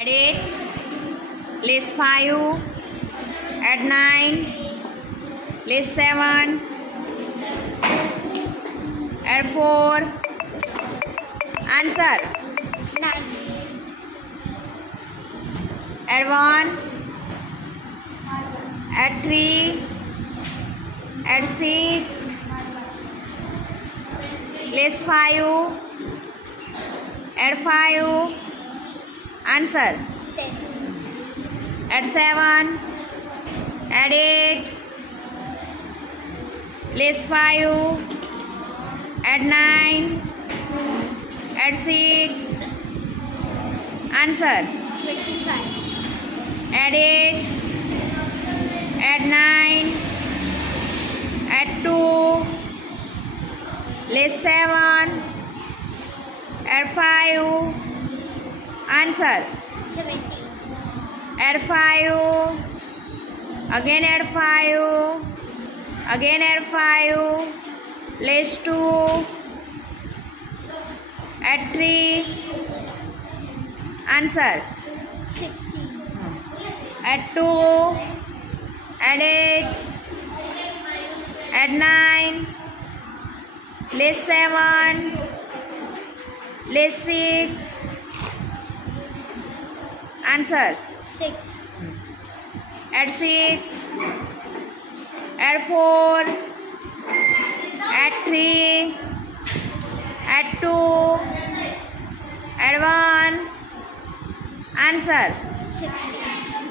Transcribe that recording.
Add 8, less 5, add 9, less 7, add 4, answer, 9, add 1, add 3, add 6, less 5, add 5, answer, 10, add 7, add 8, less 5, add 9, add 6, answer, 25, add 8, add 9, add 2, less 7, add 5, answer, 17, add 5, again add 5, again add 5, less 2, add 3, answer, 16, add 2, add 8, add 9, less 7, less 6, answer, 6, add 6, add 4, add 3, add 2, add 1, answer, 16,